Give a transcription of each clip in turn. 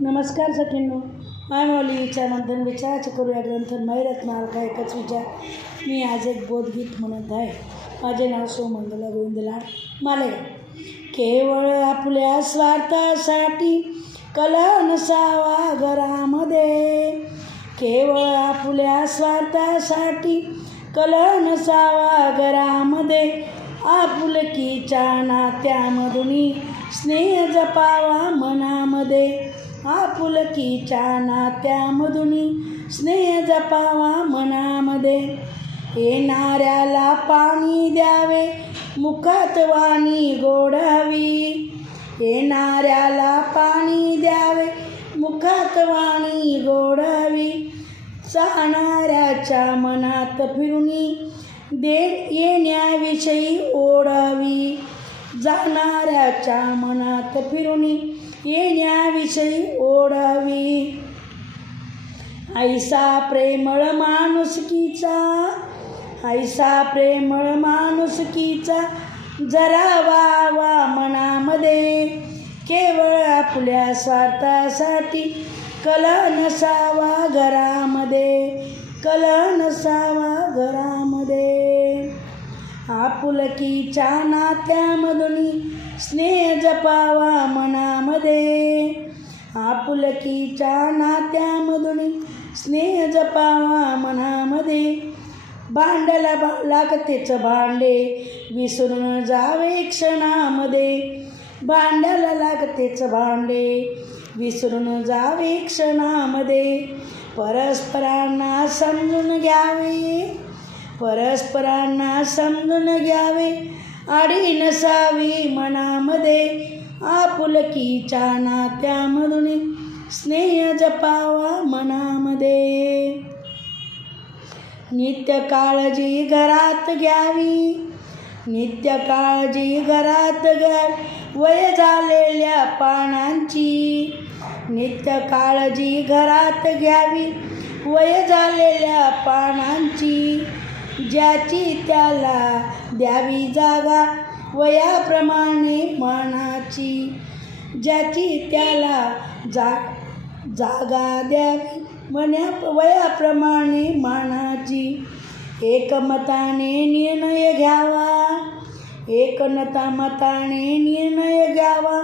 नमस्कार सखींनो, मायमौलीच्या मंथन विचाराचे करूया ग्रंथन मैरत्नाल का एकच विचार. मी आज एक बोधगीत म्हणत आहे. माझे नाव सोमंगला गोविंदलाल मालेगाव. केवळ आपल्या स्वार्थासाठी कला नसावा घरामध्ये, केवळ आपल्या स्वार्थासाठी कला नसावा घरामध्ये, आपुलकीच्या नात्यामधून स्नेह जपावा मनामध्ये, आपुलकीच्या नात्यामधून स्नेह जपावा मनामध्ये. येणाऱ्याला पाणी द्यावे, मुखात वाणी गोडावी, येणाऱ्याला पाणी द्यावे, मुखात वाणी गोडावी. जाणाऱ्याच्या मनात फिरून दे येण्याविषयी ओढावी, जाणाऱ्याच्या मनात फिरून येण्याविषयी ओढावी. ऐसा प्रेमळ माणुसकीचा, ऐसा प्रेमळ माणुसकीचा जरा वावा मनामध्ये, केवळ आपल्या स्वार्थासाठी कला नसावा घरामध्ये, कला नसावा घरामध्ये. आपुलकीच्या नात्यामधून स्नेह जपावा मनामध्ये, आपुलकीच्या नात्यामधून स्नेह जपावा मनामध्ये. भांड्याला लागतेच भांडे विसरून जावे क्षणामध्ये, भांड्याला लागतेच भांडे विसरून जावे क्षणामध्ये. परस्परांना समजून घ्यावे, परस्परांना समजून घ्यावे, आडी नसावी मनामध्ये, आपुलकीच्या नात्यामधून स्नेह जपावा मनामध्ये. नित्य काळजी घरात घ्यावी, नित्य काळजी घरात घ्यावी, वय झालेल्या पानांची, नित्य काळजी घरात घ्यावी, वय झालेल्या पानांची. ज्याची त्याला द्यावी जागा वयाप्रमाणे मानाची, ज्याची त्याला जागा द्यावी वयाप्रमाणे मानाची. एकमताने निर्णय घ्यावा, एकमताने निर्णय घ्यावा,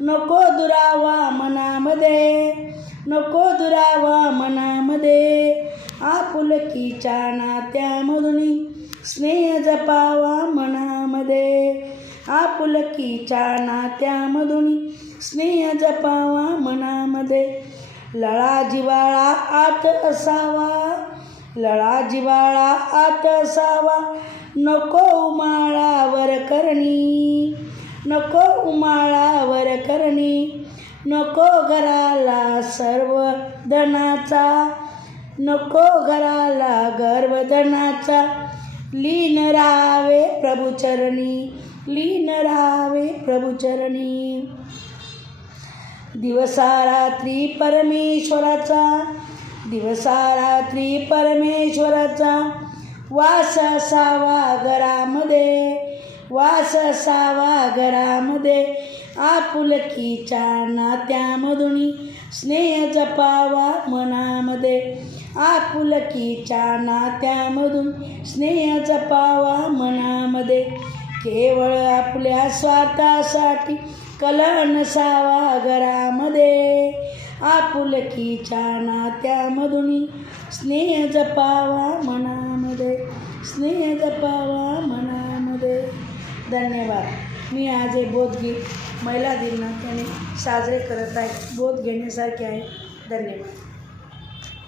नको दुरावा मनामध्ये, नको दुरावा मनामध्ये. आपुलकीच्या नात्यामधून स्नेह जपावा मनामध्ये, आपुलकीच्या नात्यामधून स्नेह जपावा मनामध्ये. लळा जिव्हाळा आत असावा, लळा जिव्हाळा आत असावा, नको उमाळावर करणी, नको उमाळावर करणी. नको घराला सर्व धनाचा, नको घराला गर्भधनाचा, लीन राहावे प्रभुचरणी, लीन राहावे प्रभुचरणी. दिवसारात्री परमेश्वराचा, दिवसारात्री परमेश्वराचा वास असावा घरामध्ये, वास असावा घरामध्ये. आपुलकीच्या नात्यामधून स्नेह जपावा मनामध्ये, आपुलकीच्या नात्यामधून स्नेह जपावा मनामध्ये. केवळ आपल्या स्वार्थासाठी कला नसावा घरामध्ये, आपुलकीच्या नात्यामधून स्नेह जपावा मनामध्ये, स्नेह जपावा मनामध्ये. धन्यवाद. मी आज हे बोधगीत महिला दिनानिमित्ताने साजरे करत आहे. बोध घेण्यासारखे आहे. धन्यवाद.